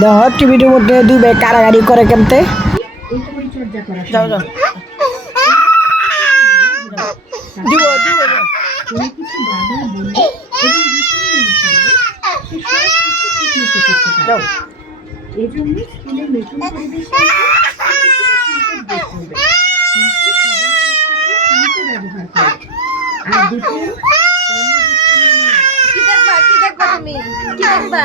দেহ টিভির মধ্যে দুই ভাই কারাগারি করে কেমতে? যাও যাও। দেখবা তুমি? কি দেখবা?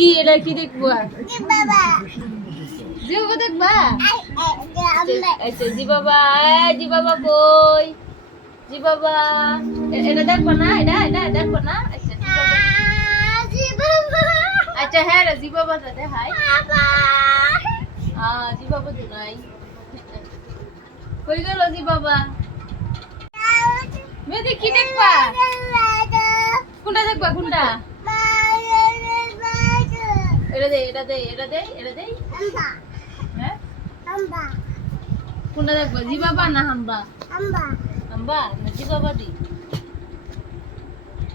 কি এটা কি দেখবা? জি বাবা। দেখবা? আচ্ছা জি বাবা এই জি বাবা কই? জি বাবা এ- এটা দেখবা না? এটা এটা দেখবা না? আচ্ছা আচ্ছা হ্যাঁ রে জি বাবা দাদা হাই। আ জি বাবা তো নাই। কই গেল জি বাবা মেয়েদের কি দেখবা? কোনটা দেখবা কোনটা? এটা দে এটা দে এটা দে এটা দে হ্যাঁ কোনটা দেখবা জি বাবা না হাম্বা হাম্বা না জি বাবা দি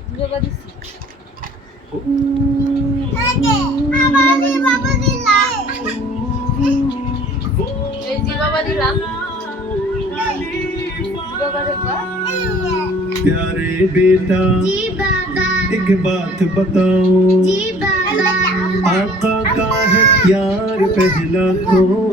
জি বাবা দিছি এই জি বাবা দিলাম জি বাবা দেখবা प्यारे बेटा एक बात बताओ आका का है। प्यार पहला तो